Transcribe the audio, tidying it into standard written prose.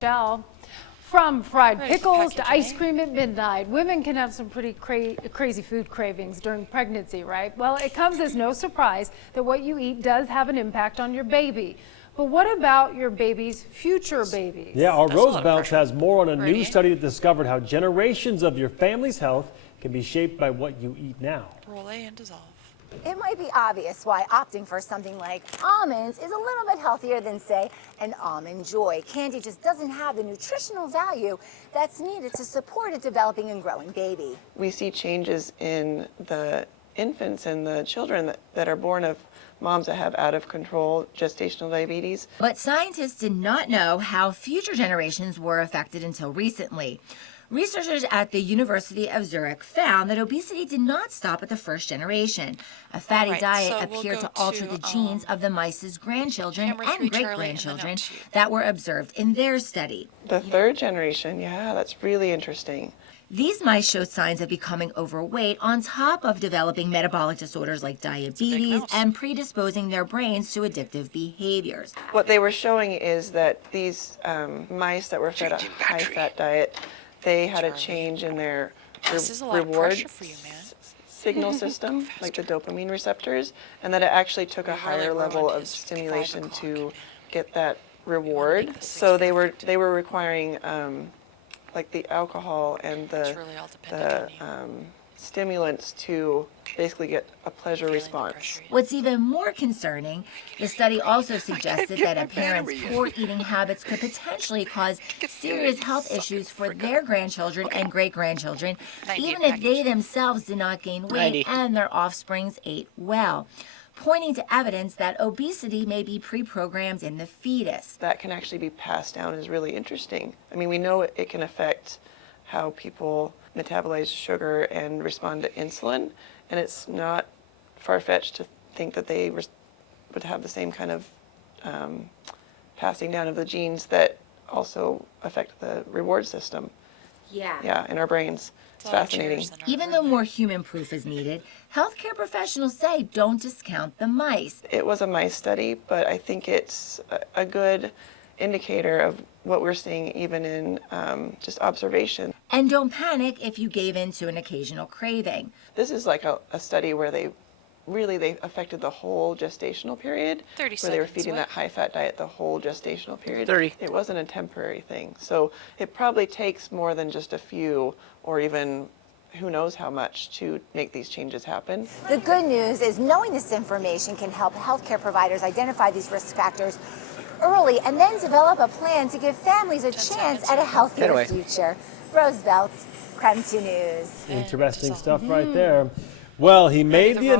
Shall. From fried pickles to ice cream at midnight, women can have some pretty crazy food cravings during pregnancy, right? Well, it comes as no surprise that what you eat does have an impact on your baby. But what about your baby's future babies? Yeah, our Beltz has more on a new study that discovered how generations of your family's health can be shaped by what you eat now. Roll and dissolve. It might be obvious why opting for something like almonds is a little bit healthier than, say, an Almond Joy. Candy just doesn't have the nutritional value that's needed to support a developing and growing baby. We see changes in the infants and the children that are born of moms that have out of control gestational diabetes. But scientists did not know how future generations were affected until recently. Researchers at the University of Zurich found that obesity did not stop at the first generation. A fatty diet appeared to alter the genes of the mice's grandchildren and great-grandchildren that were observed in their study. The third generation, yeah, that's really interesting. These mice showed signs of becoming overweight on top of developing metabolic disorders like diabetes and predisposing their brains to addictive behaviors. What they were showing is that these mice that were fed a high-fat diet, they had a change in their reward signal system, like the dopamine receptors, and that it actually took a higher level of stimulation to get that reward. So they were requiring like the alcohol and the stimulants to basically get a pleasure response. What's even more concerning, the study also suggested that a parent's poor eating habits could potentially cause serious health issues for their grandchildren and great-grandchildren, even if they themselves did not gain weight and their offsprings ate well, pointing to evidence that obesity may be pre-programmed in the fetus. That can actually be passed down is really interesting. I mean, we know it can affect how people metabolize sugar and respond to insulin, and it's not far-fetched to think that they would have the same kind of passing down of the genes that also affect the reward system. Yeah, in our brains. It's fascinating. Even though more human proof is needed, healthcare professionals say don't discount the mice. It was a mice study, but I think it's a good indicator of what we're seeing even in just observation. And don't panic if you gave in to an occasional craving. This is like a study where they affected the whole gestational period, where they were feeding that high-fat diet the whole gestational period. It wasn't a temporary thing. So it probably takes more than just a few or even who knows how much to make these changes happen. The good news is knowing this information can help healthcare providers identify these risk factors early and then develop a plan to give families a chance at a healthier future. Beltz, Creme 2 News. Interesting stuff right there. Well, he made the